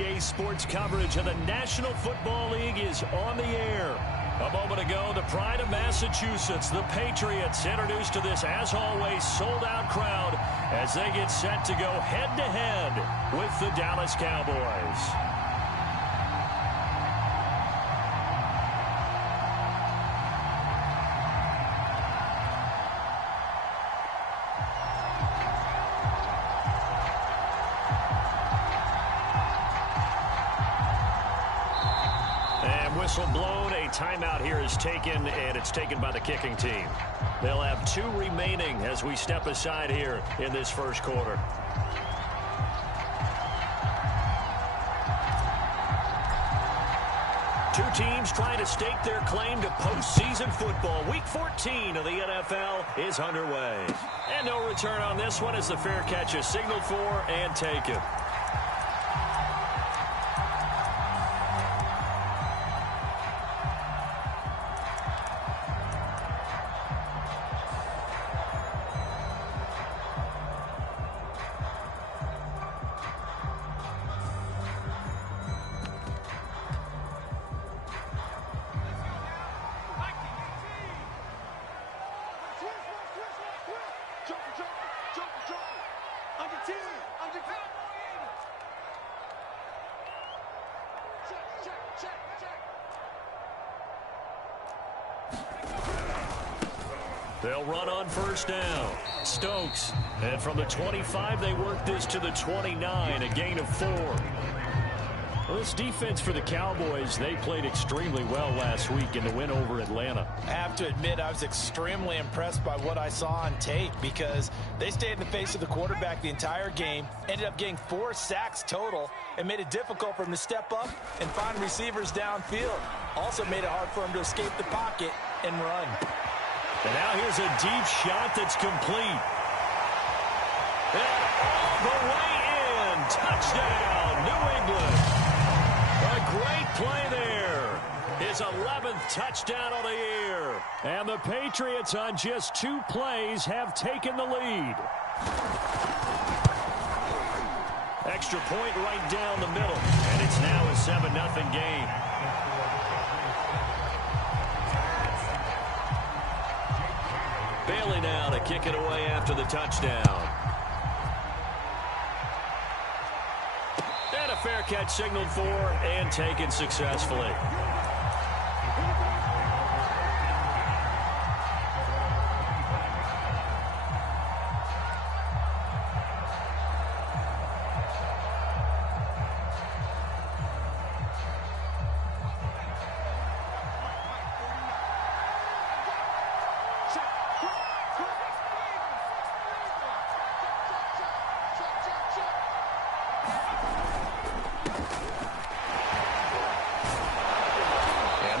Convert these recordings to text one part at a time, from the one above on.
NBA sports coverage of the National Football League is on the air. A moment ago, the pride of Massachusetts, the Patriots, introduced to this, as always, sold-out crowd as they get set to go head-to-head with the Dallas Cowboys. Whistle blown, a timeout here is taken, and it's taken by the kicking team. They'll have 2 remaining as we step aside here in this first quarter. Two teams trying to stake their claim to postseason football. Week 14 of the NFL is underway. And no return on this one as the fair catch is signaled for and taken. They'll run on first down. Stokes. And from the 25, they work this to the 29, a gain of 4. Well, this defense for the Cowboys, they played extremely well last week in the win over Atlanta. I have to admit, I was extremely impressed by what I saw on tape because they stayed in the face of the quarterback the entire game, ended up getting 4 sacks total, and made it difficult for him to step up and find receivers downfield. Also made it hard for him to escape the pocket and run. And now here's a deep shot that's complete. And all the way in. Touchdown, New England. A great play there. His 11th touchdown of the year. And the Patriots on just 2 plays have taken the lead. Extra point right down the middle. And it's now a 7-0 game. Bailey now to kick it away after the touchdown. And a fair catch signaled for and taken successfully.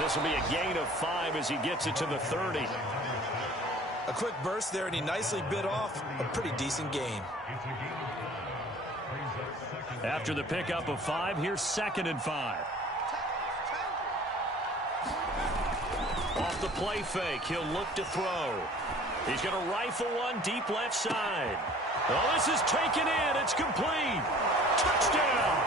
This will be a gain of 5 as he gets it to the 30. A quick burst there, and he nicely bit off a pretty decent gain. After the pickup of 5, here's 2nd and 5. Off the play fake, he'll look to throw. He's going to rifle one deep left side. Oh, this is taken in. It's complete. Touchdown.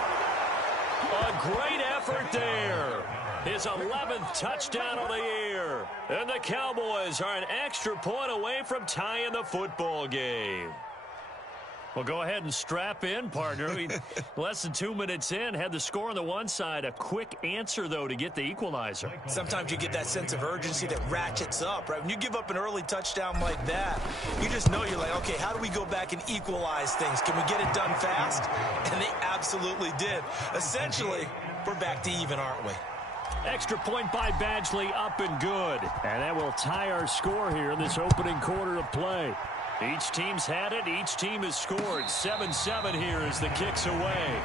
A great effort there. His 11th touchdown of the year. And the Cowboys are an extra point away from tying the football game. Well, go ahead and strap in, partner. Less than 2 minutes in, had the score on the one side. A quick answer, though, to get the equalizer. Sometimes you get that sense of urgency that ratchets up, right? When you give up an early touchdown like that, you just know you're like, okay, how do we go back and equalize things? Can we get it done fast? And they absolutely did. Essentially, we're back to even, aren't we? Extra point by Badgley, up and good. And that will tie our score here in this opening quarter of play. Each team's had it. Each team has scored. 7-7 here as the kick's away.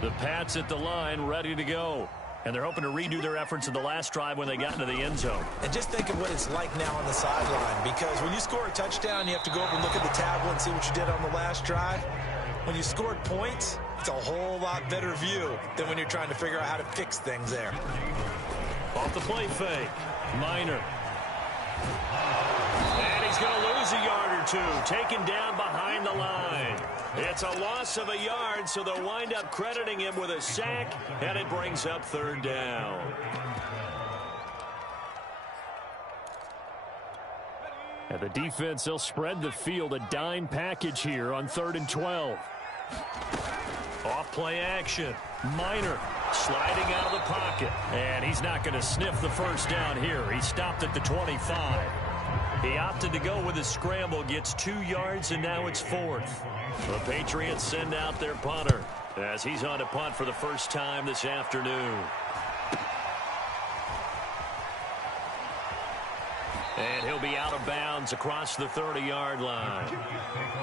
The Pats at the line, ready to go. And they're hoping to redo their efforts in the last drive when they got into the end zone. And just think of what it's like now on the sideline, because when you score a touchdown, you have to go over and look at the tablet and see what you did on the last drive. when you scored points, it's a whole lot better view than when you're trying to figure out how to fix things there. Off the play fake. Minor. And he's going to lose a yard or two. Taken down behind the line. It's a loss of a yard, so they'll wind up crediting him with a sack, and it brings up third down. And the defense, they'll spread the field, a dime package here on 3rd and 12. Off play action. Minor sliding out of the pocket. And he's not going to sniff the first down here. He stopped at the 25. He opted to go with a scramble, gets 2 yards, and now it's 4th. The Patriots send out their punter as he's on a punt for the first time this afternoon. And he'll be out of bounds across the 30-yard line.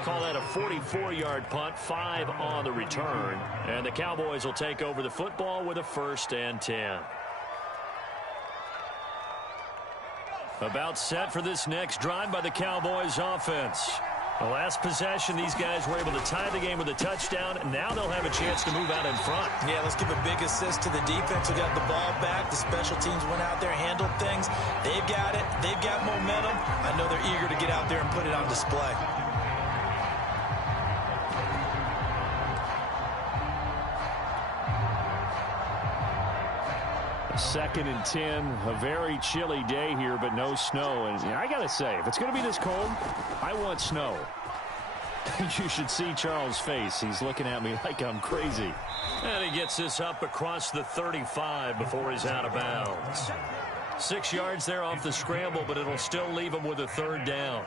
Call that a 44-yard punt, 5 on the return. And the Cowboys will take over the football with a 1st and 10. About set for this next drive by the Cowboys offense. The last possession, these guys were able to tie the game with a touchdown, and now they'll have a chance to move out in front. Yeah, let's give a big assist to the defense who got the ball back. The special teams went out there, handled things. They've got it. They've got momentum. I know they're eager to get out there and put it on display. Second and 10, a very chilly day here, but no snow. And I got to say, if it's going to be this cold, I want snow. You should see Charles' face. He's looking at me like I'm crazy. And he gets this up across the 35 before he's out of bounds. 6 yards there off the scramble, but it'll still leave him with a 3rd down.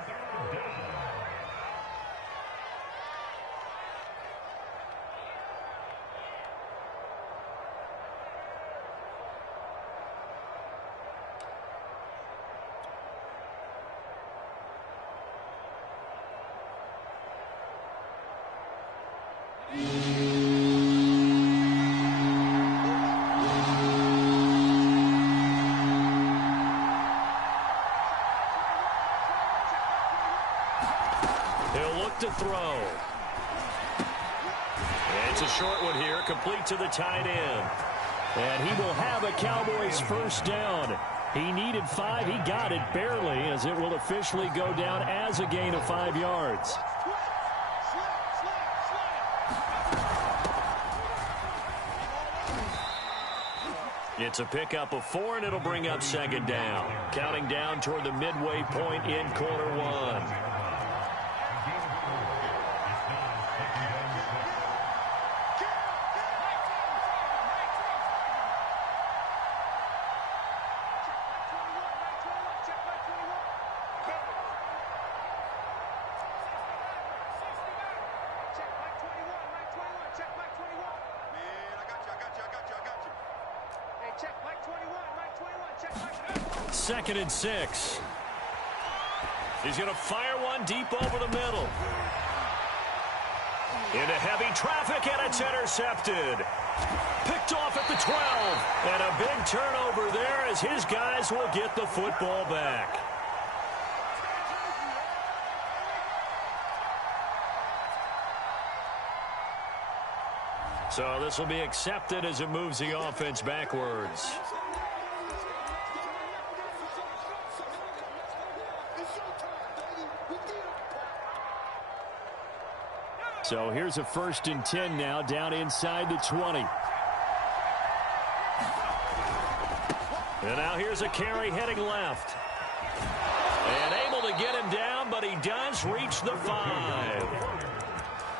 He'll look to throw. It's a short one here, complete to the tight end. And he will have a Cowboys 1st down. He needed 5. He got it barely, as it will officially go down as a gain of 5 yards. It's a pickup of 4, and it'll bring up 2nd down. Counting down toward the midway point in quarter 1. Second and 6. He's going to fire one deep over the middle. Into heavy traffic, and it's intercepted. Picked off at the 12. And a big turnover there as his guys will get the football back. So this will be accepted as it moves the offense backwards. So here's a 1st and 10 now, down inside the 20. And now here's a carry heading left. And able to get him down, but he does reach the 5.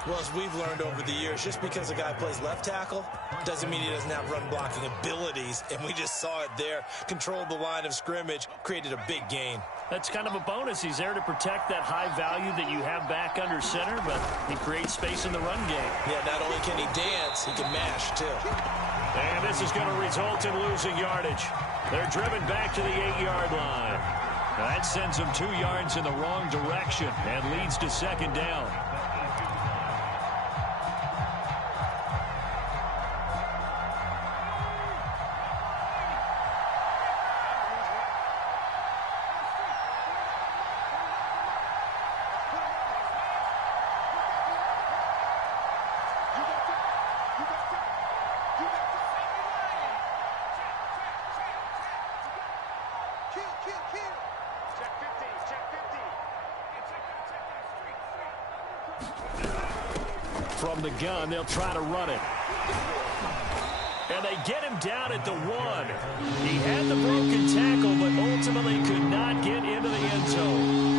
Well, as we've learned over the years, just because a guy plays left tackle doesn't mean he doesn't have run blocking abilities, and we just saw it there. Controlled the line of scrimmage, created a big gain. That's kind of a bonus. He's there to protect that high value that you have back under center, but he creates space in the run game. Yeah, not only can he dance, he can mash, too. And this is going to result in losing yardage. They're driven back to the 8-yard line. That sends them 2 yards in the wrong direction and leads to 2nd down. from the gun. They'll try to run it. And they get him down at the 1. He had the broken tackle, but ultimately could not get into the end zone.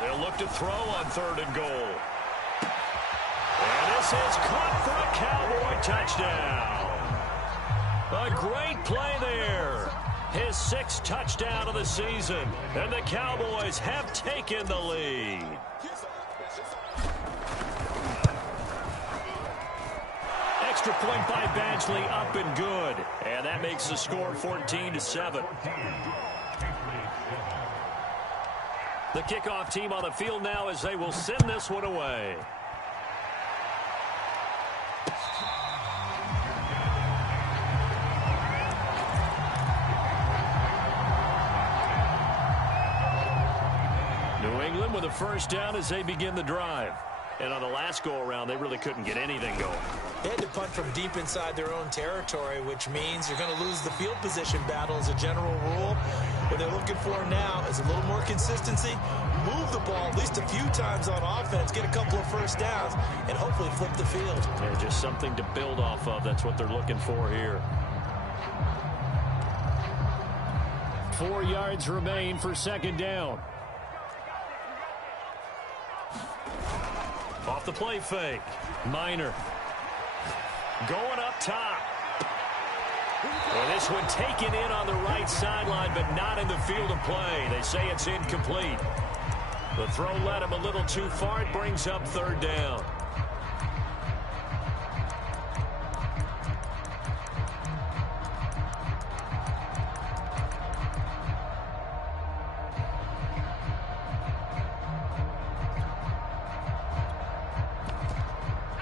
They'll look to throw on 3rd and goal. And this is caught for a Cowboy touchdown. A great play there. His 6th touchdown of the season. And the Cowboys have taken the lead. Extra point by Badgley, up and good. And that makes the score 14-7. The kickoff team on the field now as they will send this one away. New England with a first down as they begin the drive. And on the last go-around, they really couldn't get anything going. They had to punt from deep inside their own territory, which means you're going to lose the field position battle as a general rule. What they're looking for now is a little more consistency, move the ball at least a few times on offense, get a couple of first downs, and hopefully flip the field. Yeah, just something to build off of. That's what they're looking for here. 4 yards remain for 2nd down. Off the play fake. Minor. Going up top. Well, this one taken in on the right sideline, but not in the field of play. They say it's incomplete. The throw led him a little too far. It brings up 3rd down.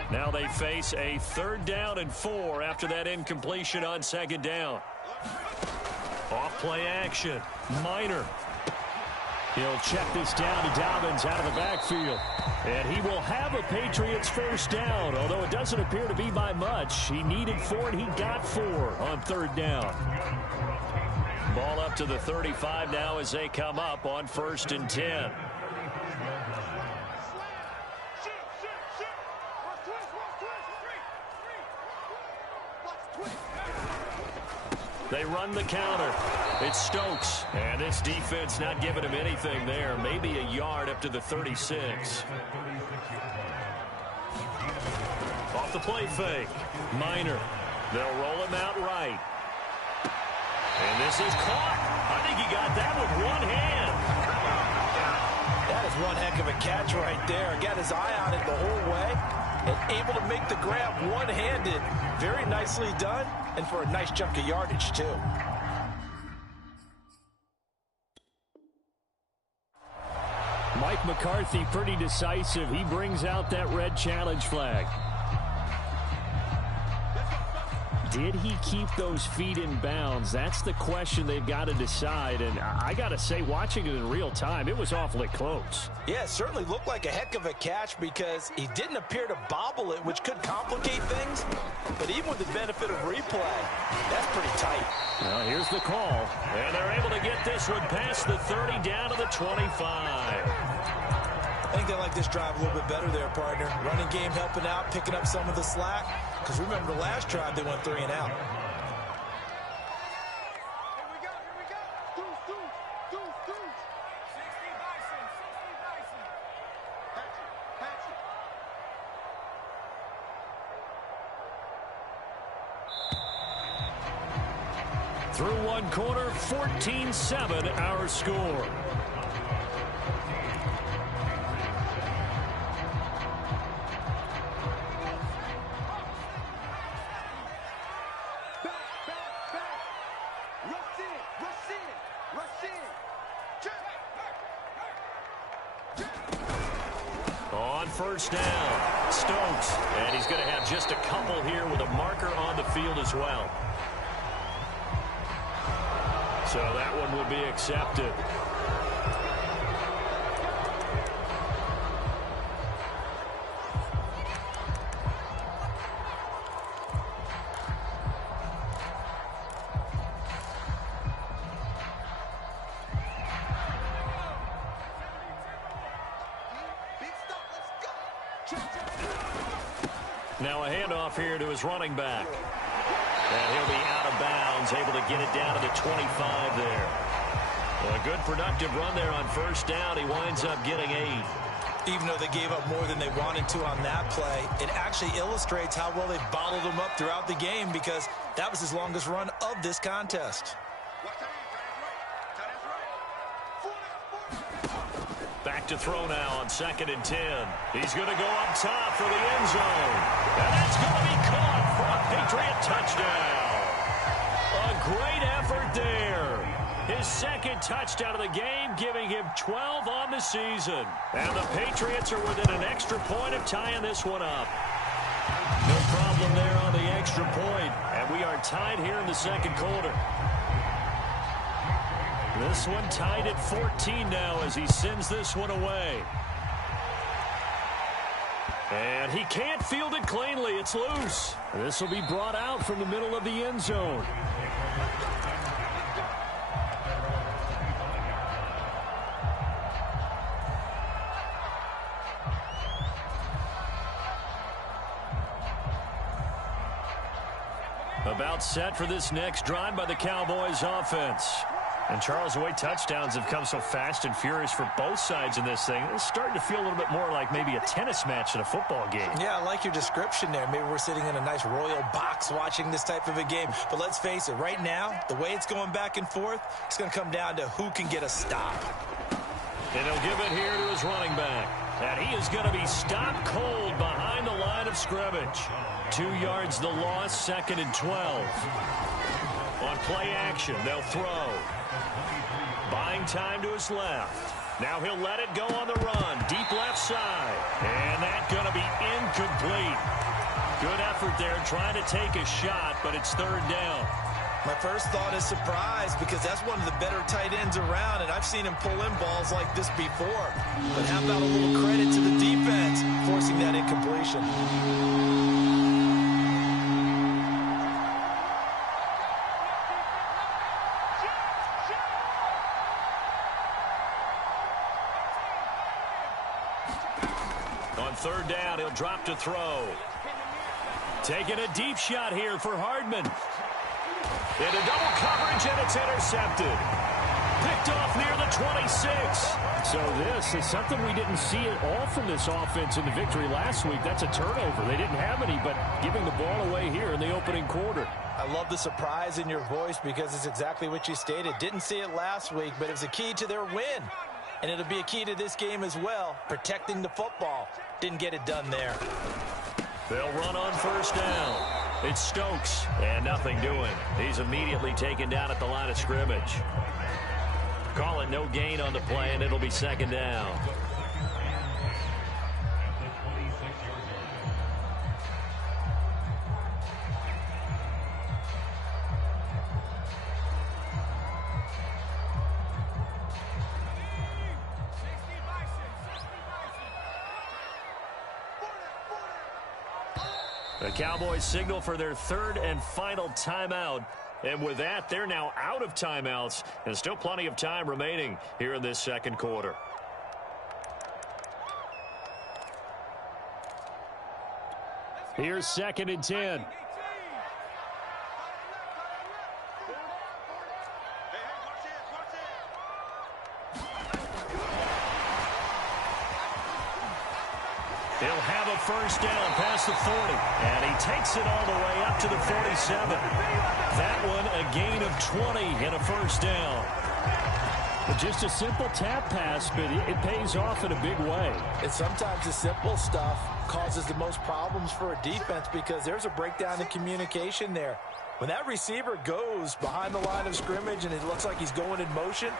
Now they face a 3rd down and 4 after that incompletion on 2nd down. Off play action. Minor. He'll check this down to Dobbins out of the backfield. And he will have a Patriots first down, although it doesn't appear to be by much. He needed 4, and he got 4 on 3rd down. Ball up to the 35 now as they come up on 1st and 10. They run the counter. It's Stokes. And this defense not giving him anything there. Maybe a yard up to the 36. Off the play fake. Minor. They'll roll him out right. And this is caught. I think he got that with one hand. That is one heck of a catch right there. Got his eye on it the whole way. And able to make the grab one-handed. Very nicely done. And for a nice chunk of yardage, too. Mike McCarthy pretty decisive. He brings out that red challenge flag. Did he keep those feet in bounds? That's the question they've got to decide. And I got to say, watching it in real time, it was awfully close. Yeah, it certainly looked like a heck of a catch because he didn't appear to bobble it, which could complicate things. But even with the benefit of replay, that's pretty tight. Well, here's the call. And they're able to get this one past the 30 down to the 25. I think they like this drive a little bit better there, partner. Running game helping out, picking up some of the slack. Because remember, the last drive, they went 3 and out. Here we go. Deuce. 60 Bison. Patrick. Through one quarter, 14-7 our score. On first down, Stokes. And he's going to have just a couple here with a marker on the field as well. So that one will be accepted. Now a handoff here to his running back. And he'll be out of bounds, able to get it down to the 25 there. A good productive run there on first down. He winds up getting 8. Even though they gave up more than they wanted to on that play, it actually illustrates how well they bottled him up throughout the game, because that was his longest run of this contest. Back to throw now on 2nd and 10. He's going to go up top for the end zone. And that's going to be caught for a Patriot touchdown. A great effort there. His 2nd touchdown of the game, giving him 12 on the season. And the Patriots are within an extra point of tying this one up. No problem there on the extra point. And we are tied here in the 2nd quarter. This one tied at 14 now as he sends this one away. And he can't field it cleanly. It's loose. This will be brought out from the middle of the end zone. About set for this next drive by the Cowboys offense. And Charles, the way touchdowns have come so fast and furious for both sides in this thing, it's starting to feel a little bit more like maybe a tennis match in a football game. Yeah, I like your description there. Maybe we're sitting in a nice royal box watching this type of a game. But let's face it, right now, the way it's going back and forth, it's going to come down to who can get a stop. And he'll give it here to his running back. And he is going to be stopped cold behind the line of scrimmage. 2 yards the loss, 2nd and 12. On play action, they'll throw. Buying time to his left. Now he'll let it go on the run. Deep left side. And that's going to be incomplete. Good effort there trying to take a shot, but it's 3rd down. My first thought is surprise, because that's one of the better tight ends around, and I've seen him pull in balls like this before. But how about a little credit to the defense forcing that incompletion? On 3rd down, he'll drop to throw. Taking a deep shot here for Hardman. Into double coverage, and it's intercepted. Picked off near the 26. So this is something we didn't see at all from this offense in the victory last week. That's a turnover. They didn't have any, but giving the ball away here in the opening quarter. I love the surprise in your voice, because it's exactly what you stated. Didn't see it last week, but it was a key to their win. And it'll be a key to this game as well, protecting the football. Didn't get it done there. They'll run on 1st down. It's Stokes, and nothing doing. He's immediately taken down at the line of scrimmage. Call it no gain on the play, and it'll be 2nd down. The Cowboys signal for their 3rd and final timeout. And with that, they're now out of timeouts. And still plenty of time remaining here in this 2nd quarter. Here's 2nd and 10. He'll have a 1st down past the 40. And he takes it all the way up to the 47. That one a gain of 20 and a 1st down. Just a simple tap pass, but it pays off in a big way. And sometimes the simple stuff causes the most problems for a defense, because there's a breakdown in communication there. When that receiver goes behind the line of scrimmage and it looks like he's going in motion,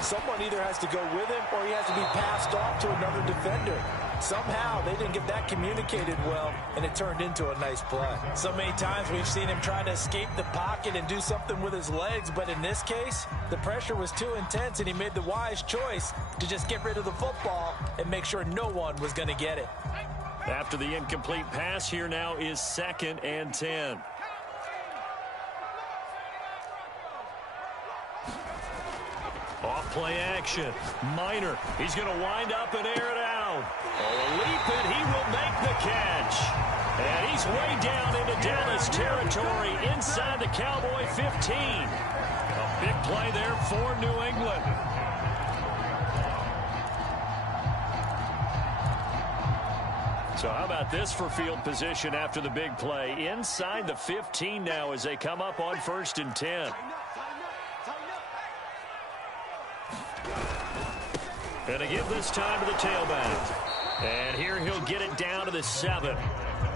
someone either has to go with him or he has to be passed off to another defender. Somehow they didn't get that communicated well, and it turned into a nice play. So many times we've seen him try to escape the pocket and do something with his legs, but in this case, the pressure was too intense, and he made the wise choice to just get rid of the football and make sure no one was going to get it. After the incomplete pass, here now is 2nd and 10. Off play action. Minor. He's going to wind up and air it out. Oh, a leap, and he will make the catch. And he's way down into Dallas territory inside the Cowboy 15. A big play there for New England. So how about this for field position after the big play? Inside the 15 now as they come up on 1st and 10. And to give this time to the tailback. And here he'll get it down to the 7.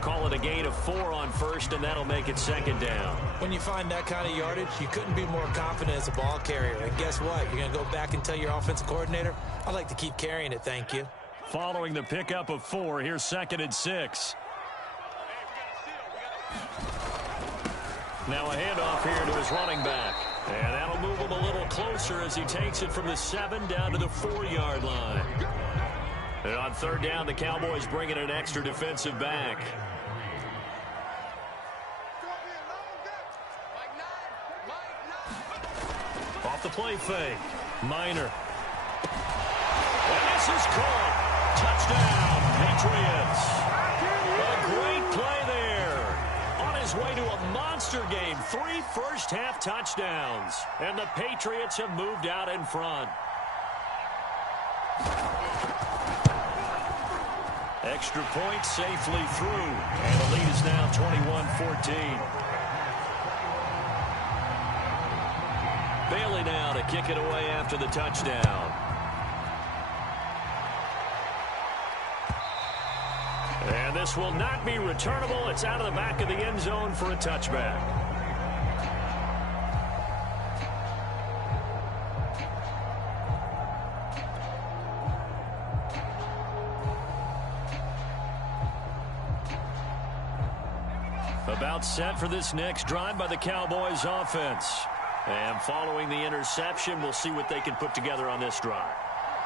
Call it a gain of 4 on 1st, and that'll make it 2nd down. When you find that kind of yardage, you couldn't be more confident as a ball carrier. And guess what? You're going to go back and tell your offensive coordinator, I'd like to keep carrying it, thank you. Following the pickup of 4, here's 2nd and 6. Now a handoff here to his running back. And that'll move him a little closer as he takes it from the 7 down to the 4-yard line. And on 3rd down, the Cowboys bring in an extra defensive back. Off the play fake. Minor. And this is caught. Touchdown, Patriots. A great play there. On his way to a monster game. 3 first-half touchdowns. And the Patriots have moved out in front. Extra point safely through. And the lead is now 21-14. Bailey now to kick it away after the touchdown. And this will not be returnable. It's out of the back of the end zone for a touchback. About set for this next drive by the Cowboys offense. And following the interception, we'll see what they can put together on this drive.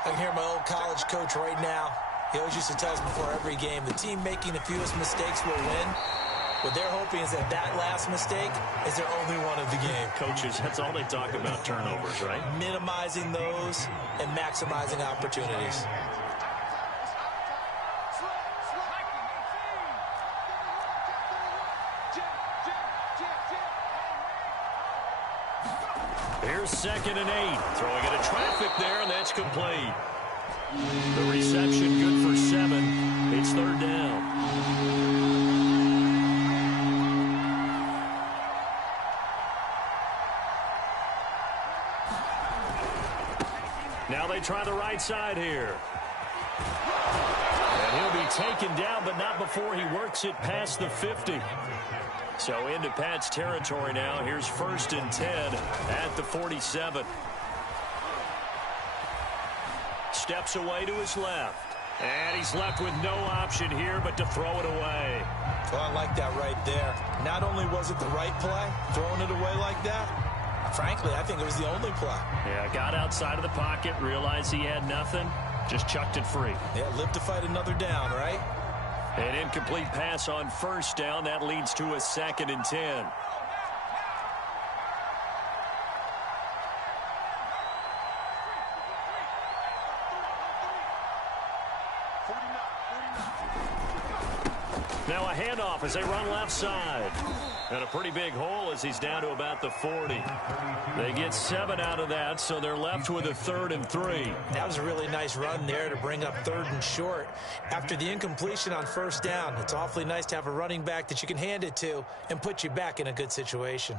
I can hear my old college coach right now. He always used to tell us before every game, the team making the fewest mistakes will win. What they're hoping is that that last mistake is their only one of the game. Coaches, that's all they talk about, turnovers, right? Minimizing those and maximizing opportunities. Here's 2nd and 8. Throwing into traffic there, and that's complete. The reception good for 7. It's 3rd down. Now they try the right side here. And he'll be taken down, but not before he works it past the 50. So into Pat's territory now. Here's 1st and 10 at the 47. Steps away to his left. And he's left with no option here but to throw it away. Well, I like that right there. Not only was it the right play, throwing it away like that, frankly, I think it was the only play. Yeah, got outside of the pocket, realized he had nothing, just chucked it free. Yeah, live to fight another down, right? An incomplete pass on 1st down. That leads to a 2nd and 10. Now a handoff as they run left side. And a pretty big hole as he's down to about the 40. They get 7 out of that, so they're left with a 3rd and 3. That was a really nice run there to bring up 3rd and short. After the incompletion on 1st down, it's awfully nice to have a running back that you can hand it to and put you back in a good situation.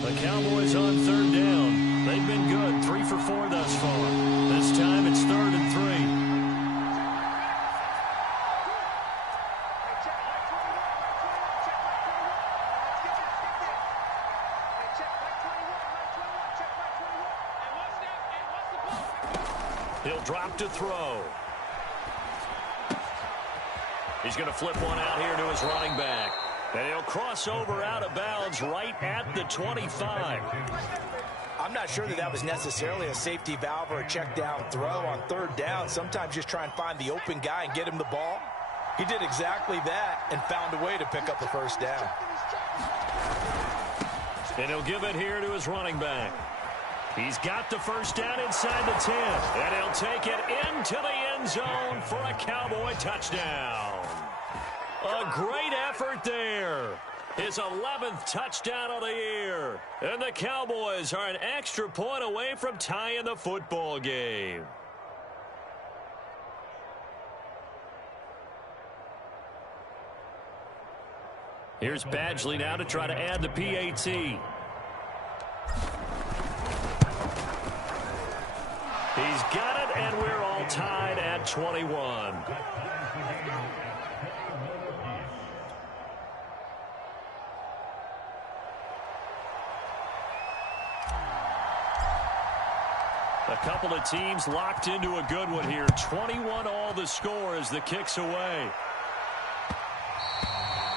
The Cowboys on 3rd down. They've been good, 3 for 4 thus far. This time it's 3rd and 3. He'll drop to throw. He's going to flip one out here to his running back. And he'll cross over out of bounds right at the 25. I'm not sure that was necessarily a safety valve or a check down throw on 3rd down. Sometimes just try and find the open guy and get him the ball. He did exactly that and found a way to pick up the 1st down. And he'll give it here to his running back. He's got the 1st down inside the 10. And he'll take it into the end zone for a Cowboy touchdown. A great effort there. His 11th touchdown of the year. And the Cowboys are an extra point away from tying the football game. Here's Badgley now to try to add the PAT. He's got it, and we're all tied at 21. A couple of teams locked into a good one here. 21 all the score as the kick's away.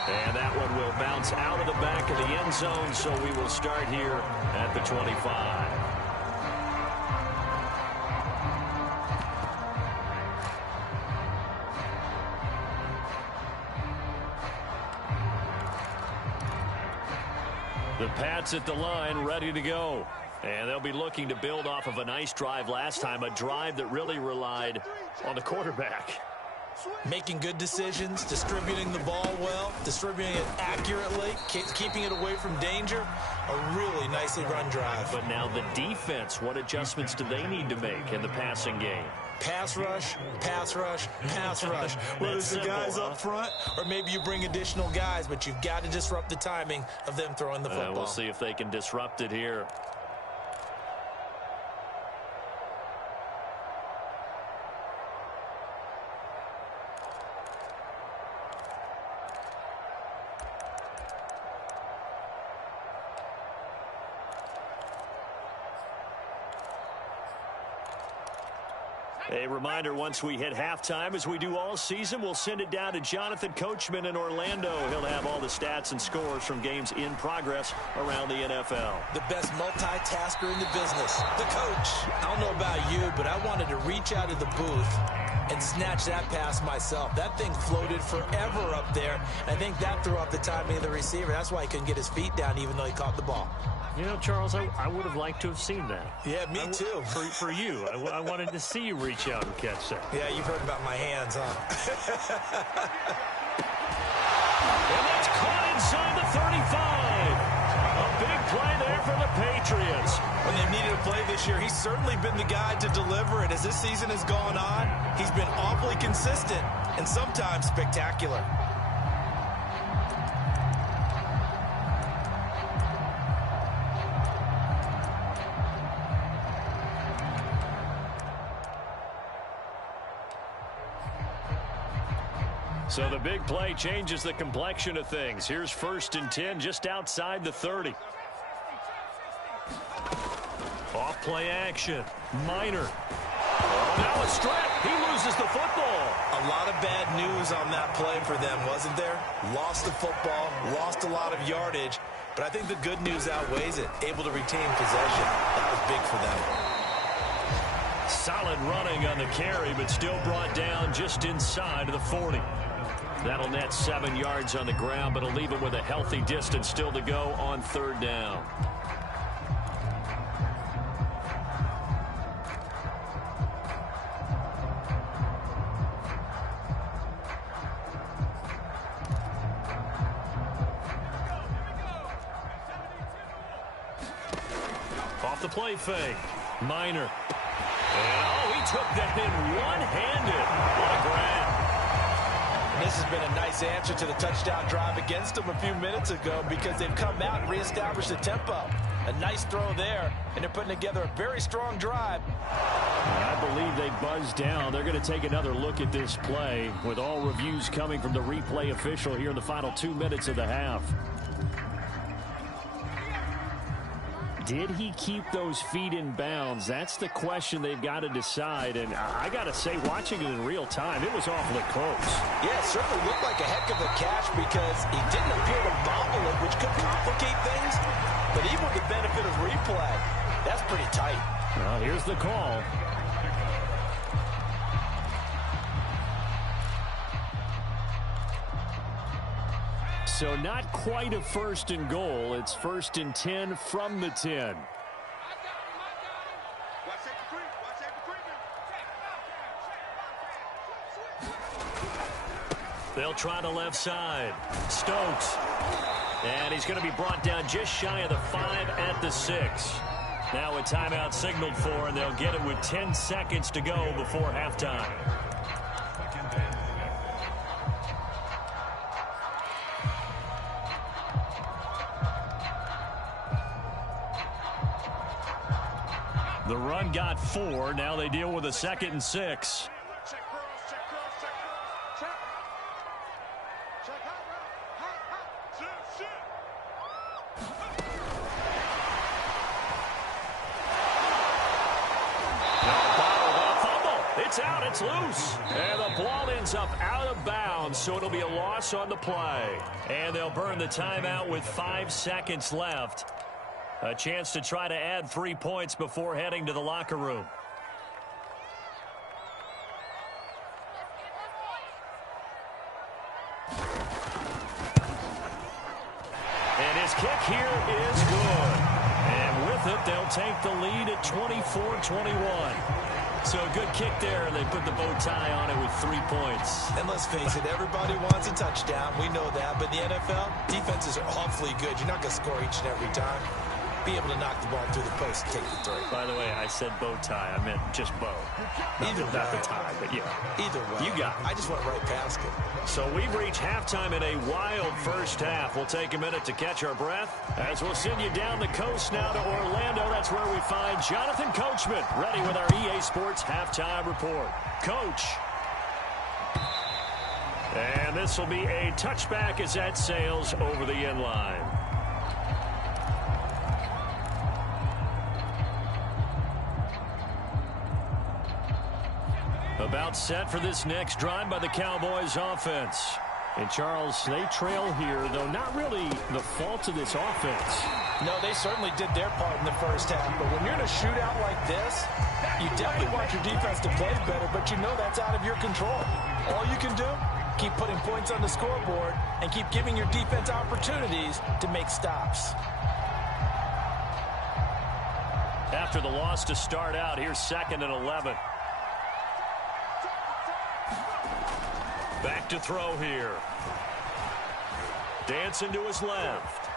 And that one will bounce out of the back of the end zone, so we will start here at the 25. The Pats at the line, ready to go. And they'll be looking to build off of a nice drive last time, a drive that really relied on the quarterback. Making good decisions, distributing the ball well, distributing it accurately, keeping it away from danger. A really nicely run drive. But now the defense, what adjustments do they need to make in the passing game? Pass rush, pass rush, pass rush. Whether it's the guys up front or maybe you bring additional guys, but you've got to disrupt the timing of them throwing the football. We'll see if they can disrupt it here. A reminder, once we hit halftime, as we do all season, we'll send it down to Jonathan Coachman in Orlando. He'll have all the stats and scores from games in progress around the NFL. The best multitasker in the business, the coach. I don't know about you, but I wanted to reach out of the booth and snatch that pass myself. That thing floated forever up there. I think that threw off the timing of the receiver. That's why he couldn't get his feet down even though he caught the ball. You know, Charles, I would have liked to have seen that. Yeah, me too. For you. I wanted to see you reach out and catch that. Yeah, you've heard about my hands, huh? And that's caught inside the 35. A big play there for the Patriots. When they've needed a play this year, he's certainly been the guy to deliver it. As this season has gone on, he's been awfully consistent and sometimes spectacular. So the big play changes the complexion of things. Here's 1st and 10 just outside the 30. Off play action. Minor. Now a strip. He loses the football. A lot of bad news on that play for them, wasn't there? Lost the football, lost a lot of yardage, but I think the good news outweighs it. Able to retain possession. That was big for them. Solid running on the carry, but still brought down just inside of the 40. That'll net 7 yards on the ground, but it'll leave him with a healthy distance still to go on 3rd down. Off the play fake. Minor. And, oh, he took that in one-handed. What a grab. This has been a nice answer to the touchdown drive against them a few minutes ago because they've come out and reestablished the tempo. A nice throw there, and they're putting together a very strong drive. I believe they buzzed down. They're going to take another look at this play with all reviews coming from the replay official here in the final 2 minutes of the half. Did he keep those feet in bounds? That's the question they've got to decide. And I got to say, watching it in real time, it was awfully close. Yeah, it certainly looked like a heck of a catch because he didn't appear to bobble it, which could complicate things. But even with the benefit of replay, that's pretty tight. Well, here's the call. So not quite a 1st and goal. It's 1st and 10 from the 10. They'll try the left side. Stokes. And he's going to be brought down just shy of the 5 at the 6. Now a timeout signaled for, and they'll get it with 10 seconds to go before halftime. The run got 4. Now they deal with a 2nd and 6. Check cross, check cross, check cross, check. Check hot, hot. Shit. Fumble. It's out. It's loose. And the ball ends up out of bounds, so it'll be a loss on the play. And they'll burn the timeout with 5 seconds left. A chance to try to add 3 points before heading to the locker room. And his kick here is good. And with it, they'll take the lead at 24-21. So a good kick there, and they put the bow tie on it with 3 points. And let's face it, everybody wants a touchdown. We know that. But in the NFL, defenses are awfully good. You're not going to score each and every time. Be able to knock the ball through the post and take the throw. By the way, I said bow tie. I meant just bow. Either way. Not the tie, but yeah. Either way. You got it. I just went right past it. So we've reached halftime in a wild first half. We'll take a minute to catch our breath as we'll send you down the coast now to Orlando. That's where we find Jonathan Coachman ready with our EA Sports halftime report. Coach. And this will be a touchback as that sails over the end line. About set for this next drive by the Cowboys offense. And Charles, they trail here, though not really the fault of this offense. No, they certainly did their part in the first half. But when you're in a shootout like this, you definitely want your defense to play better, but you know that's out of your control. All you can do, keep putting points on the scoreboard and keep giving your defense opportunities to make stops. After the loss to start out, here's 2nd and 11. Back to throw here. Dancing to his left.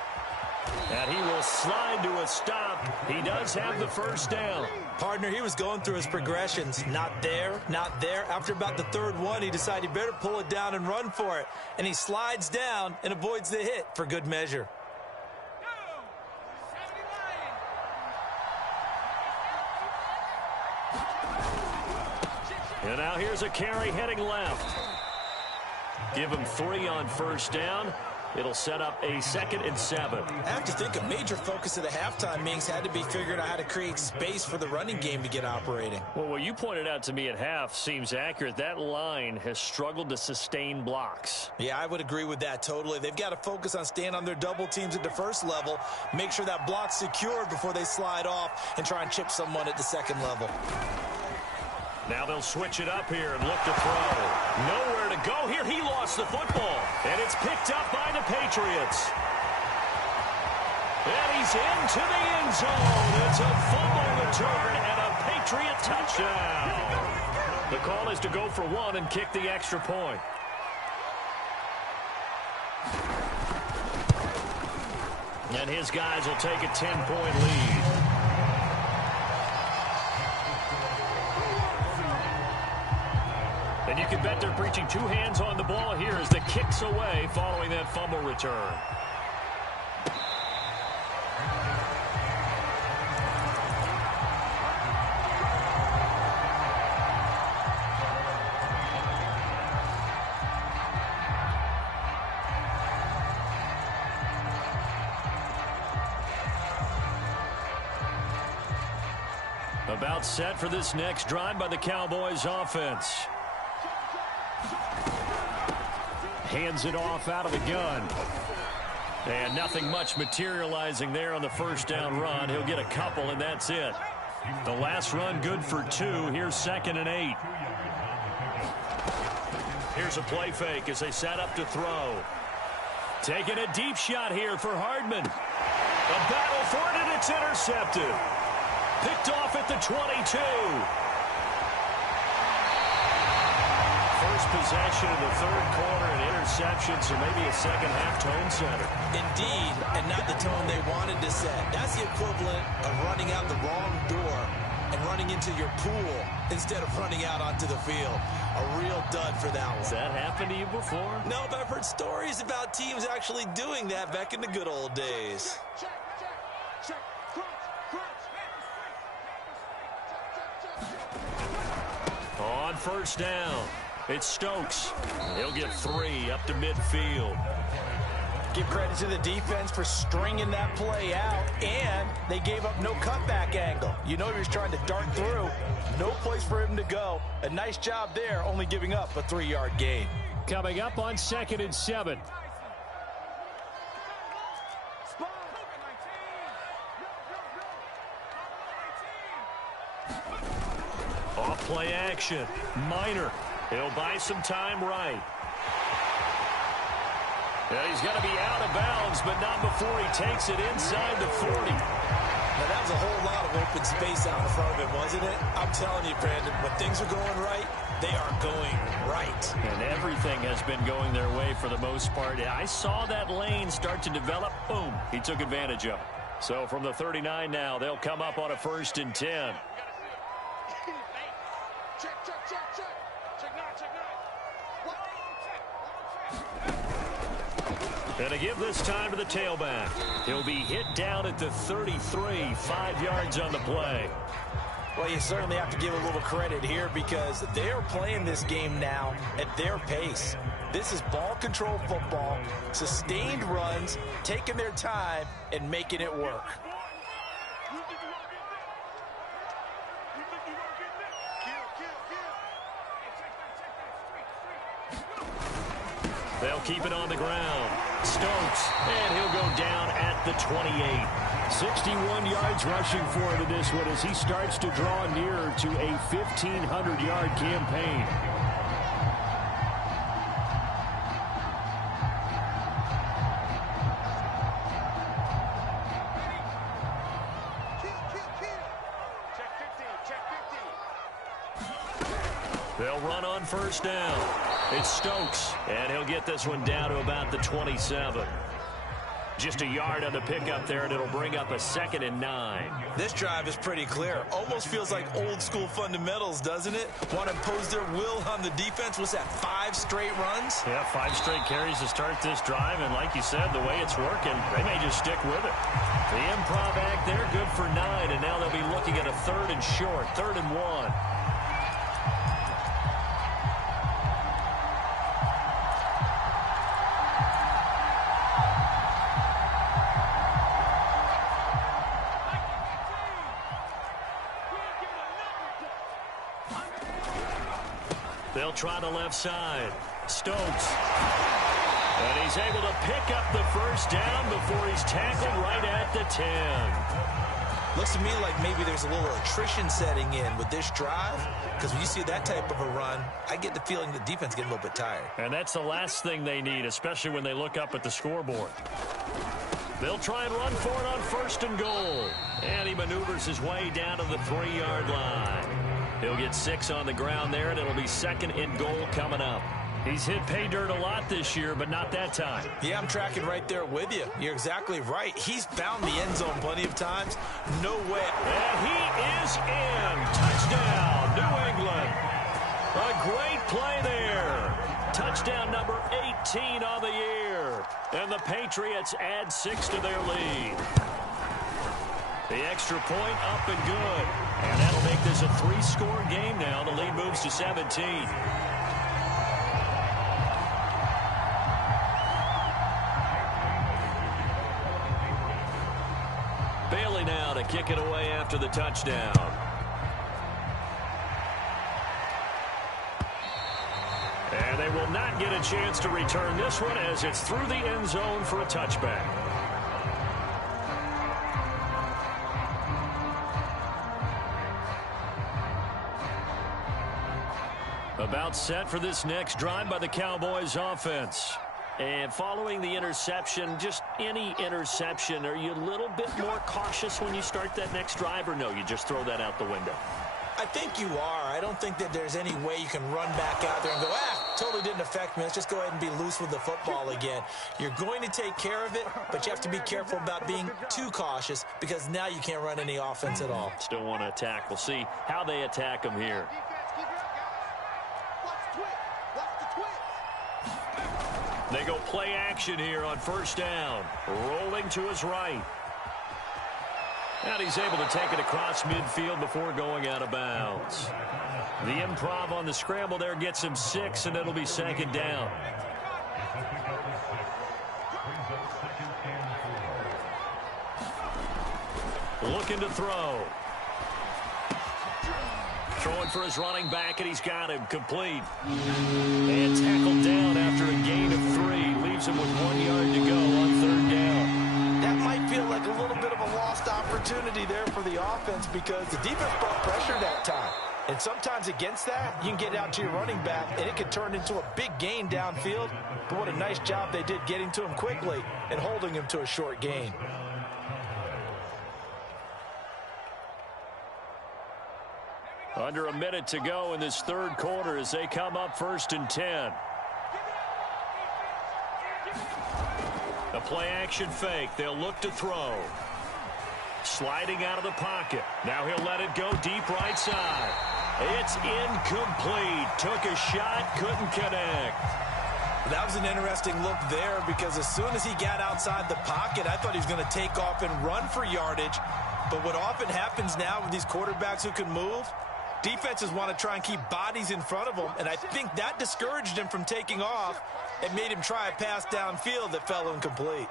And he will slide to a stop. He does have the first down. Partner, he was going through his progressions. Not there, not there. After about the 3rd one, he decided he better pull it down and run for it. And he slides down and avoids the hit for good measure. And now here's a carry heading left. Give him 3 on first down. It'll set up a 2nd and 7. I have to think a major focus of the halftime meetings had to be figuring out how to create space for the running game to get operating. Well, what you pointed out to me at half seems accurate. That line has struggled to sustain blocks. Yeah, I would agree with that totally. They've got to focus on staying on their double teams at the first level, make sure that block's secured before they slide off and try and chip someone at the 2nd level. Now they'll switch it up here and look to throw. Nowhere to go here. He lost the football. And it's picked up by the Patriots. And he's into the end zone. It's a fumble return and a Patriot touchdown. The call is to go for 1 and kick the extra point. And his guys will take a 10-point lead. And you can bet they're preaching 2 hands on the ball here as the kick's away following that fumble return. About set for this next drive by the Cowboys offense. Hands it off out of the gun. And nothing much materializing there on the first down run. He'll get a couple, and that's it. The last run good for 2. Here's 2nd and 8. Here's a play fake as they set up to throw. Taking a deep shot here for Hardman. A battle for it, and it's intercepted. Picked off at the 22. First possession in the third quarter and interception, so maybe a second-half tone setter. Indeed, and not the tone they wanted to set. That's the equivalent of running out the wrong door and running into your pool instead of running out onto the field. A real dud for that one. Has that happened to you before? No, but I've heard stories about teams actually doing that back in the good old days. Check, check, check, crunch, crunch. On first down, it's Stokes. He'll get 3 up to midfield. Give credit to the defense for stringing that play out, and they gave up no cutback angle. You know he was trying to dart through. No place for him to go. A nice job there, only giving up a 3-yard gain. Coming up on 2nd and 7. Off play action. Minor. He'll buy some time right. Yeah, he's going to be out of bounds, but not before he takes it inside the 40. Now, that was a whole lot of open space out in front of him, wasn't it? I'm telling you, Brandon, when things are going right, they are going right. And everything has been going their way for the most part. I saw that lane start to develop. Boom. He took advantage of it. So from the 39 now, they'll come up on a 1st and 10. Check, check, check, check. Check nine, check nine. And to give this time to the tailback. He'll be hit down at the 33, 5 yards on the play. Well, you certainly have to give a little credit here because they're playing this game now at their pace. This is ball control football, sustained runs, taking their time and making it work. You think you won't get that? You think you won't get that? Kill, kill, kill. They'll keep it on the ground. Stokes, and he'll go down at the 28. 61 yards rushing for him in this one as he starts to draw nearer to a 1,500-yard campaign. Kill, kill, kill. Check 15, check 15. They'll run on first down. It's Stokes, and he'll get this one down to about the 27. Just a yard on the pickup there, and it'll bring up a 2nd and 9. This drive is pretty clear. Almost feels like old school fundamentals, doesn't it? Want to impose their will on the defense. Was that 5 straight runs? Yeah, 5 straight carries to start this drive, and like you said, the way it's working, they may just stick with it. The improv act there, good for 9, and now they'll be looking at a 3rd and short, 3rd and 1. They'll try the left side. Stokes. And he's able to pick up the first down before he's tackled right at the 10. Looks to me like maybe there's a little attrition setting in with this drive, because when you see that type of a run, I get the feeling the defense getting a little bit tired. And that's the last thing they need, especially when they look up at the scoreboard. They'll try and run for it on 1st and goal. And he maneuvers his way down to the 3-yard line. He'll get 6 on the ground there, and it'll be 2nd and goal coming up. He's hit pay dirt a lot this year, but not that time. Yeah, I'm tracking right there with you. You're exactly right. He's found the end zone plenty of times. No way. And he is in. Touchdown, New England. A great play there. Touchdown number 18 on the year. And the Patriots add 6 to their lead. The extra point up and good. And that'll make this a 3-score game now. The lead moves to 17. Bailey now to kick it away after the touchdown. And they will not get a chance to return this one as it's through the end zone for a touchback. About set for this next drive by the Cowboys offense. And following the interception, just any interception, are you a little bit more cautious when you start that next drive, or no, you just throw that out the window? I think you are. I don't think that there's any way you can run back out there and go, totally didn't affect me. Let's just go ahead and be loose with the football again. You're going to take care of it, but you have to be careful about being too cautious because now you can't run any offense at all. Still want to attack. We'll see how they attack him here. They go play action here on first down. Rolling to his right. And he's able to take it across midfield before going out of bounds. The improv on the scramble there gets him 6, and it'll be second down. Looking to throw. Throwing for his running back, and he's got him complete. And tackled down after a gain of 3. Leaves him with 1 yard to go on third down. That might feel like a little bit of a lost opportunity there for the offense because the defense brought pressure that time. And sometimes against that, you can get out to your running back, and it could turn into a big gain downfield. But what a nice job they did getting to him quickly and holding him to a short gain. Under a minute to go in this third quarter as they come up 1st and 10. A play-action fake. They'll look to throw. Sliding out of the pocket. Now he'll let it go deep right side. It's incomplete. Took a shot, couldn't connect. That was an interesting look there because as soon as he got outside the pocket, I thought he was going to take off and run for yardage. But what often happens now with these quarterbacks who can move, defenses want to try and keep bodies in front of them, and I think that discouraged him from taking off and made him try a pass downfield that fell incomplete.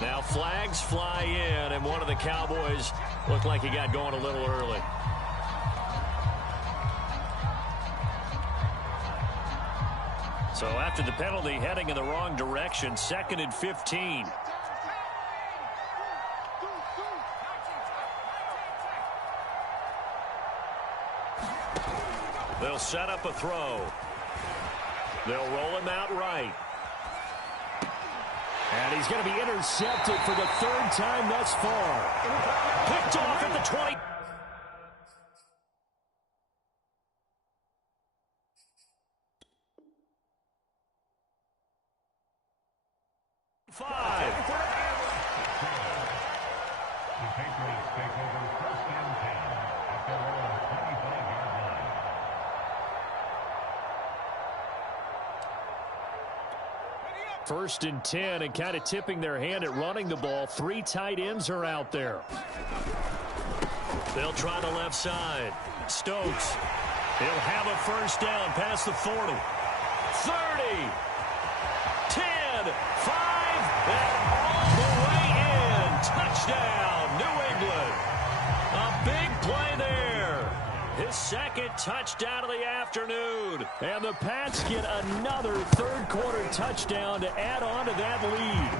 Now flags fly in, and one of the Cowboys looked like he got going a little early. So after the penalty, heading in the wrong direction, 2nd and 15. They'll set up a throw. They'll roll him out right. And he's going to be intercepted for the 3rd time thus far. Picked off at the 20. First and 10, and kind of tipping their hand at running the ball. 3 tight ends are out there. They'll try the left side. Stokes. He'll have a first down past the 40. 30. 10. 5. And all the way in. Touchdown, New England. A big play there. His 2nd touchdown of the afternoon. And the Pats get another third-quarter touchdown to add on to that lead.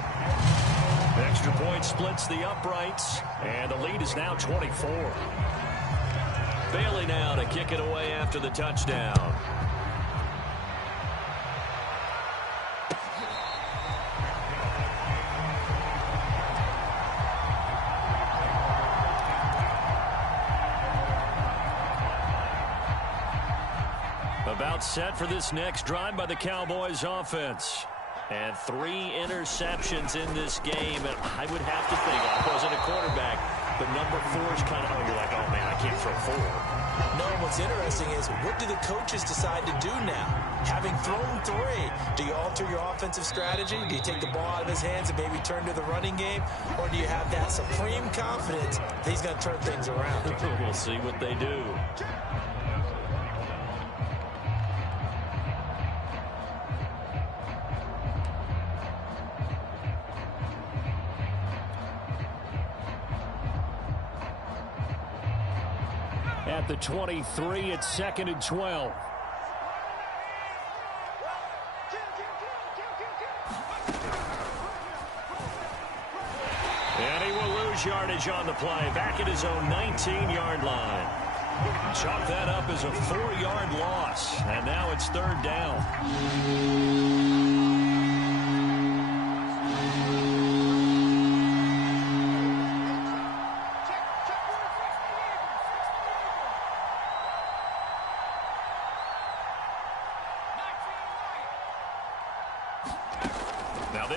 Extra point splits the uprights, and the lead is now 24. Bailey now to kick it away after the touchdown. About set for this next drive by the Cowboys offense. And 3 interceptions in this game. And I would have to think, I wasn't a quarterback, but number 4 is kind of, you're like, oh man, I can't throw 4. No, what's interesting is what do the coaches decide to do now? Having thrown 3, do you alter your offensive strategy? Do you take the ball out of his hands and maybe turn to the running game? Or do you have that supreme confidence that he's going to turn things around? We'll see what they do. At the 23, it's 2nd and 12. And he will lose yardage on the play. Back at his own 19-yard line. Chalk that up as a 4-yard loss. And now it's 3rd down.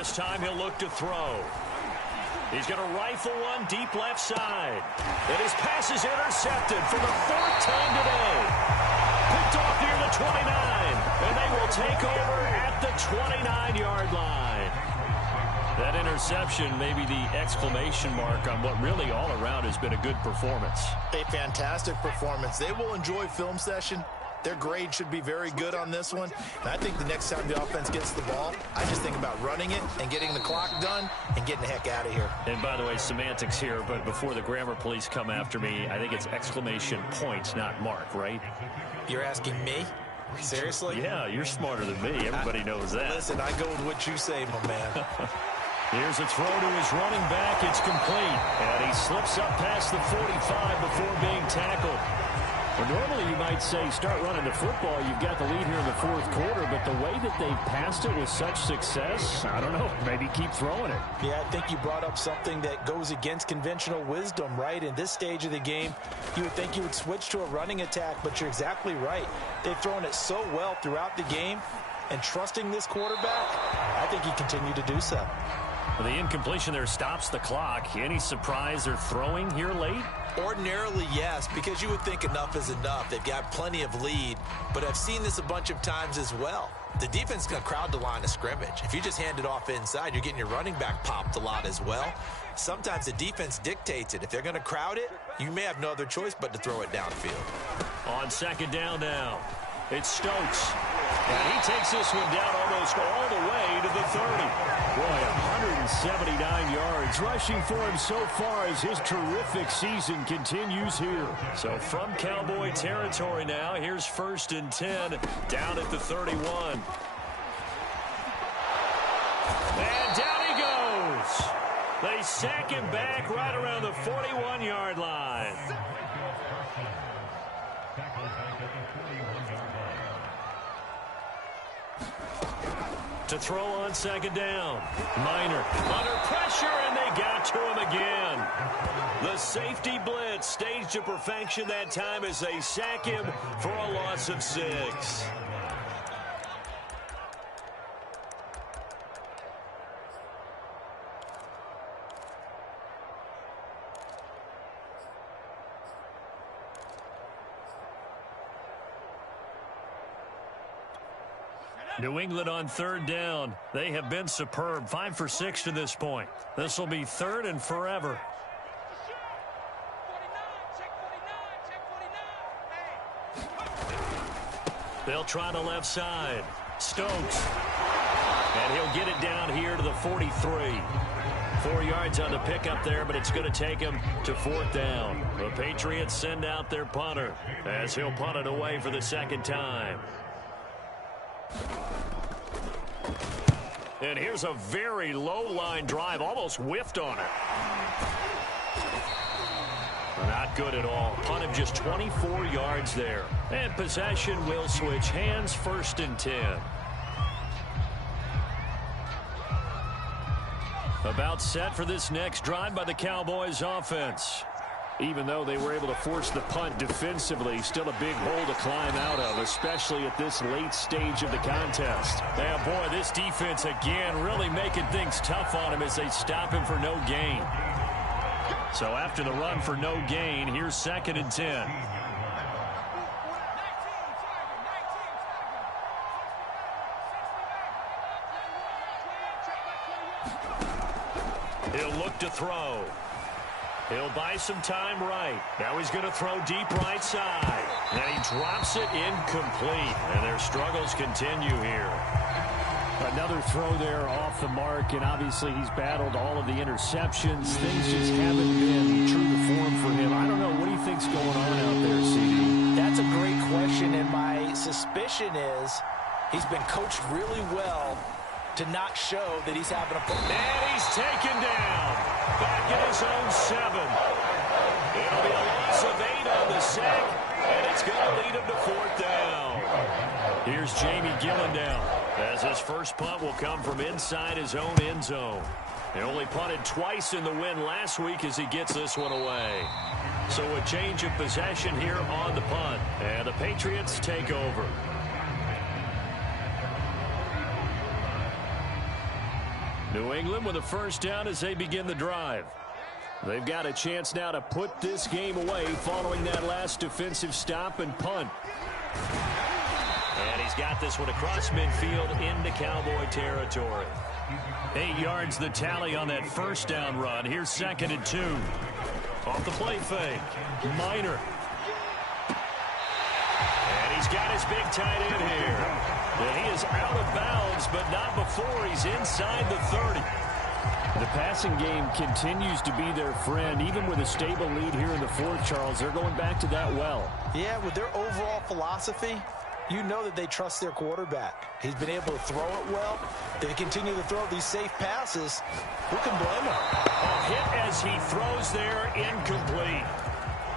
This time he'll look to throw. He's going to rifle one deep left side. And his pass is intercepted for the fourth time today. Picked off near the 29. And they will take over at the 29-yard line. That interception may be the exclamation mark on what really all around has been a good performance. A fantastic performance. They will enjoy film session. Their grade should be very good on this one. And I think the next time the offense gets the ball, I just think about running it and getting the clock done and getting the heck out of here. And by the way, semantics here, but before the grammar police come after me, I think it's exclamation point, not mark, right? You're asking me? Seriously? Yeah, you're smarter than me. Everybody knows that. Listen, I go with what you say, my man. Here's a throw to his running back. It's complete. And he slips up past the 45 before being tackled. Well, normally you might say start running the football. You've got the lead here in the fourth quarter, but the way that they passed it with such success, I don't know, maybe keep throwing it. Yeah, I think you brought up something that goes against conventional wisdom, right? In this stage of the game, you would think you would switch to a running attack, but you're exactly right. They've thrown it so well throughout the game, and trusting this quarterback, I think he continued to do so. Well, the incompletion there stops the clock. Any surprise they're throwing here late? Ordinarily, yes, because you would think enough is enough. They've got plenty of lead, but I've seen this a bunch of times as well. The defense is going to crowd the line of scrimmage. If you just hand it off inside, you're getting your running back popped a lot as well. Sometimes the defense dictates it. If they're going to crowd it, you may have no other choice but to throw it downfield. On second down now, it's Stokes. And he takes this one down almost all the way to the 30. Boy, 179 yards rushing for him so far as his terrific season continues here. So from Cowboy territory now, here's 1st and 10 down at the 31. And down he goes. They sack him back right around the 41-yard line. To throw on second down. Minor under pressure, and they got to him again. The safety blitz staged to perfection that time as they sack him for a loss of 6. New England on third down. They have been superb. 5 for 6 to this point. This will be third and forever. They'll try the left side. Stokes. And he'll get it down here to the 43. 4 yards on the pickup there, but it's going to take him to fourth down. The Patriots send out their punter as he'll punt it away for the second time. And here's a very low-line drive, almost whiffed on it. Not good at all. Punt of just 24 yards there. And possession will switch hands, 1st and 10. About set for this next drive by the Cowboys offense. Even though they were able to force the punt defensively, still a big hole to climb out of, especially at this late stage of the contest. And boy, this defense again really making things tough on him as they stop him for no gain. So after the run for no gain, here's 2nd and 10. He'll look to throw. He'll buy some time right. Now he's going to throw deep right side. And he drops it incomplete. And their struggles continue here. Another throw there off the mark, and obviously he's battled all of the interceptions. Things just haven't been true to form for him. I don't know. What do you think's going on out there, CD? That's a great question, and my suspicion is he's been coached really well to not show that he's having a... And he's taken down. Back in his own 7. It'll be a loss of 8 on the sack, and it's going to lead him to fourth down. Here's Jamie Gillendown, as his first punt will come from inside his own end zone. He only punted twice in the win last week as he gets this one away. So a change of possession here on the punt, and the Patriots take over. New England with a first down as they begin the drive. They've got a chance now to put this game away following that last defensive stop and punt. And he's got this one across midfield into Cowboy territory. 8 yards the tally on that first down run. Here's 2nd and 2. Off the play fake. Minor. And he's got his big tight end here. And he is out of bounds, but not before he's inside the 30. The passing game continues to be their friend. Even with a stable lead here in the fourth, Charles, they're going back to that well. Yeah, with their overall philosophy, you know that they trust their quarterback. He's been able to throw it well. If they continue to throw these safe passes, who can blame him? A hit as he throws there, incomplete.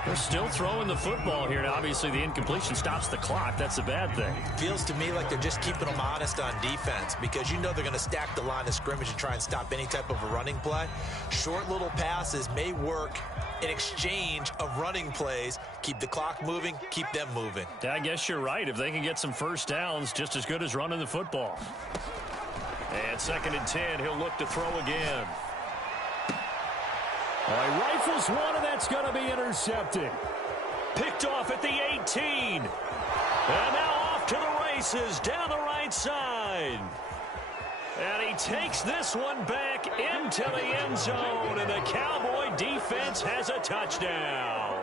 They're still throwing the football here, and obviously the incompletion stops the clock. That's a bad thing. Feels to me like they're just keeping them honest on defense because you know they're going to stack the line of scrimmage and try and stop any type of a running play. Short little passes may work in exchange of running plays. Keep the clock moving, keep them moving. I guess you're right. If they can get some first downs, just as good as running the football. And 2nd and 10, he'll look to throw again. All right, rifles one, and that's going to be intercepted. Picked off at the 18. And now off to the races down the right side. And he takes this one back into the end zone, and the Cowboy defense has a touchdown.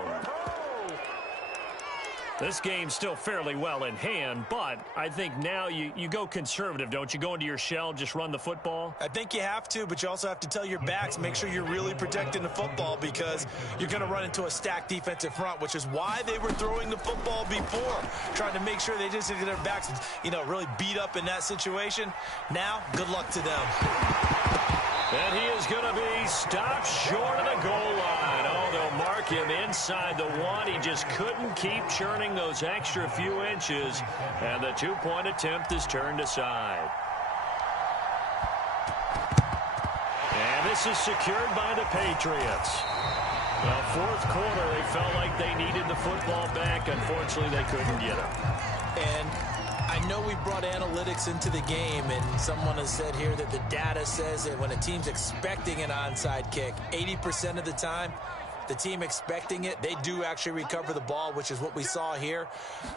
This game's still fairly well in hand, but I think now you go conservative, don't you? Go into your shell, just run the football? I think you have to, but you also have to tell your backs, make sure you're really protecting the football because you're going to run into a stacked defensive front, which is why they were throwing the football before, trying to make sure they just get their backs, really beat up in that situation. Now, good luck to them. And he is going to be stopped short of the goal line. Oh, they'll mark him inside the 1. He just couldn't keep churning those extra few inches. And the 2-point attempt is turned aside. And this is secured by the Patriots. Well, fourth quarter, they felt like they needed the football back. Unfortunately, they couldn't get it. And I know we brought analytics into the game, and someone has said here that the data says that when a team's expecting an onside kick, 80% of the time, the team expecting it, they do actually recover the ball, which is what we saw here.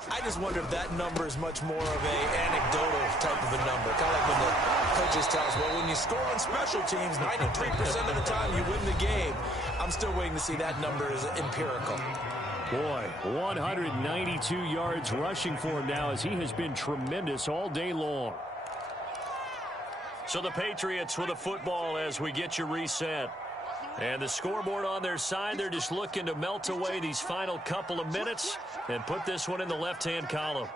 I just wonder if that number is much more of a anecdotal type of a number. Kind of like when the coaches tell us, well, when you score on special teams, 93% of the time you win the game. I'm still waiting to see that number is empirical. Boy, 192 yards rushing for him now as he has been tremendous all day long. So the Patriots with a football as we get you reset. And the scoreboard on their side, they're just looking to melt away these final couple of minutes and put this one in the left-hand column.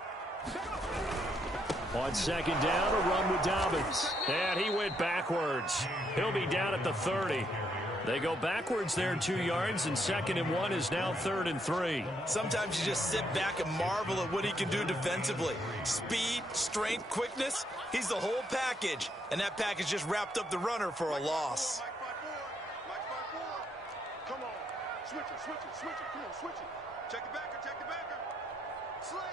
On 2nd down, a run with Dobbins. And he went backwards. He'll be down at the 30. They go backwards there 2 yards, and 2nd and 1 is now 3rd and 3. Sometimes you just sit back and marvel at what he can do defensively. Speed, strength, quickness, he's the whole package. And that package just wrapped up the runner for a loss. Come on. Switch it. Come on, switch it. Check the backer. Slant.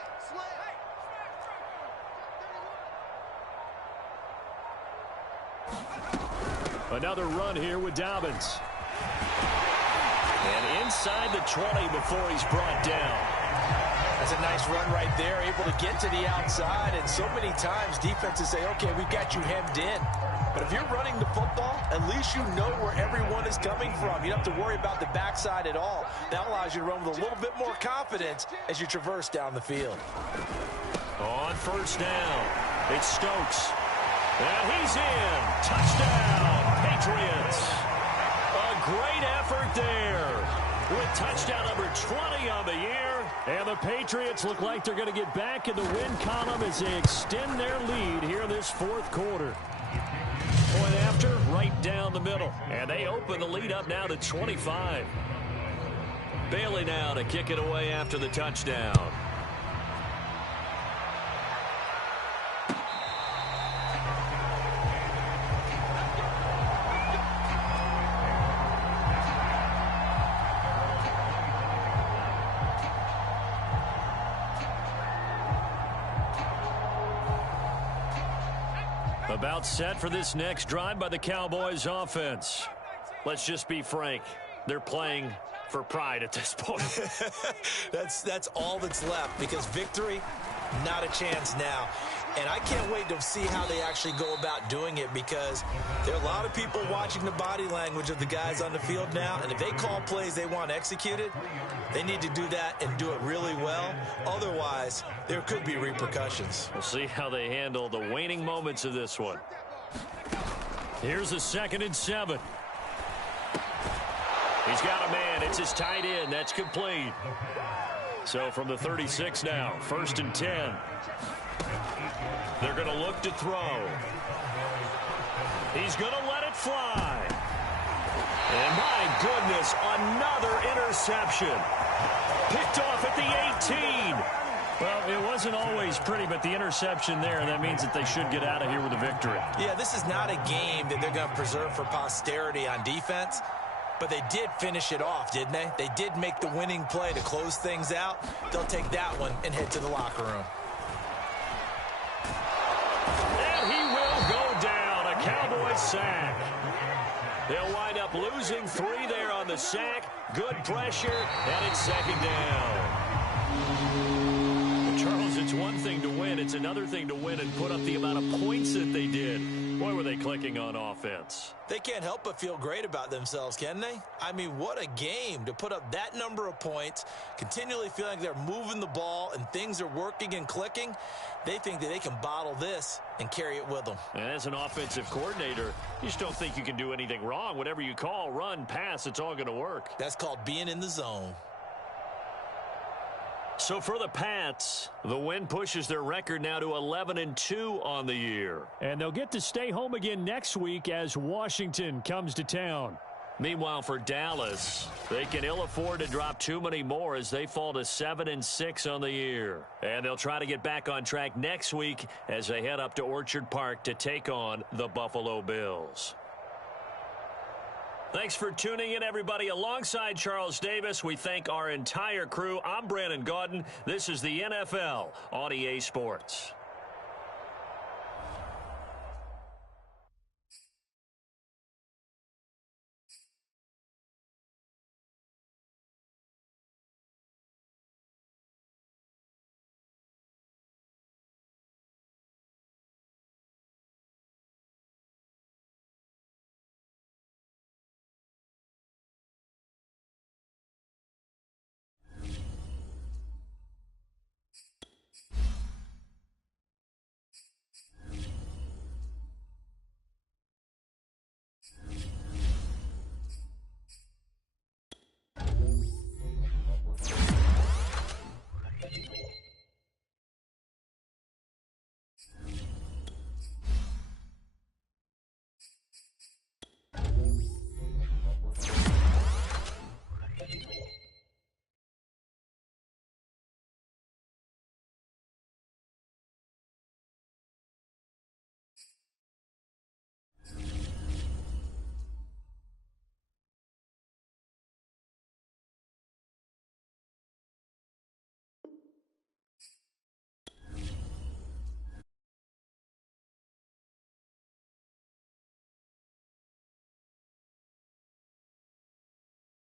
Another run here with Dobbins. And inside the 20 before he's brought down. That's a nice run right there, able to get to the outside. And so many times defenses say, okay, we got you hemmed in. But if you're running the football, at least you know where everyone is coming from. You don't have to worry about the backside at all. That allows you to run with a little bit more confidence as you traverse down the field. On 1st down, it's Stokes. And he's in. Touchdown, Patriots. A great effort there with touchdown number 20 on the year. And the Patriots look like they're going to get back in the win column as they extend their lead here in this fourth quarter. Point after, right down the middle. And they open the lead up now to 25. Bailey now to kick it away after the touchdown. A About set for this next drive by the Cowboys offense. Let's just be frank. They're playing for pride at this point. That's all that's left, because victory, not a chance now. And I can't wait to see how they actually go about doing it, because there are a lot of people watching the body language of the guys on the field now, and if they call plays they want executed, they need to do that and do it really well. Otherwise, there could be repercussions. We'll see how they handle the waning moments of this one. Here's a 2nd and 7. He's got a man. It's his tight end. That's complete. So from the 36 now, 1st and 10. They're going to look to throw. He's going to let it fly. And my goodness, another interception. Picked off at the 18. Well, it wasn't always pretty, but the interception there, that means that they should get out of here with a victory. Yeah, this is not a game that they're going to preserve for posterity on defense. But they did finish it off, didn't they? They did make the winning play to close things out. They'll take that one and head to the locker room. And he will go down. A Cowboys sack. They'll wind up losing 3 there on the sack. Good pressure, and it's 2nd down. Charles, it's one thing to win. It's another thing to win and put up the amount of points that they did. Boy, were they clicking on offense. They can't help but feel great about themselves, can they? I mean, what a game to put up that number of points, continually feeling like they're moving the ball and things are working and clicking. They think that they can bottle this and carry it with them. And as an offensive coordinator, you just don't think you can do anything wrong. Whatever you call, run, pass, it's all going to work. That's called being in the zone. So for the Pats, the win pushes their record now to 11-2 on the year. And they'll get to stay home again next week as Washington comes to town. Meanwhile, for Dallas, they can ill afford to drop too many more as they fall to 7-6 on the year. And they'll try to get back on track next week as they head up to Orchard Park to take on the Buffalo Bills. Thanks for tuning in, everybody. Alongside Charles Davis, we thank our entire crew. I'm Brandon Gaudin. This is the NFL on EA Sports.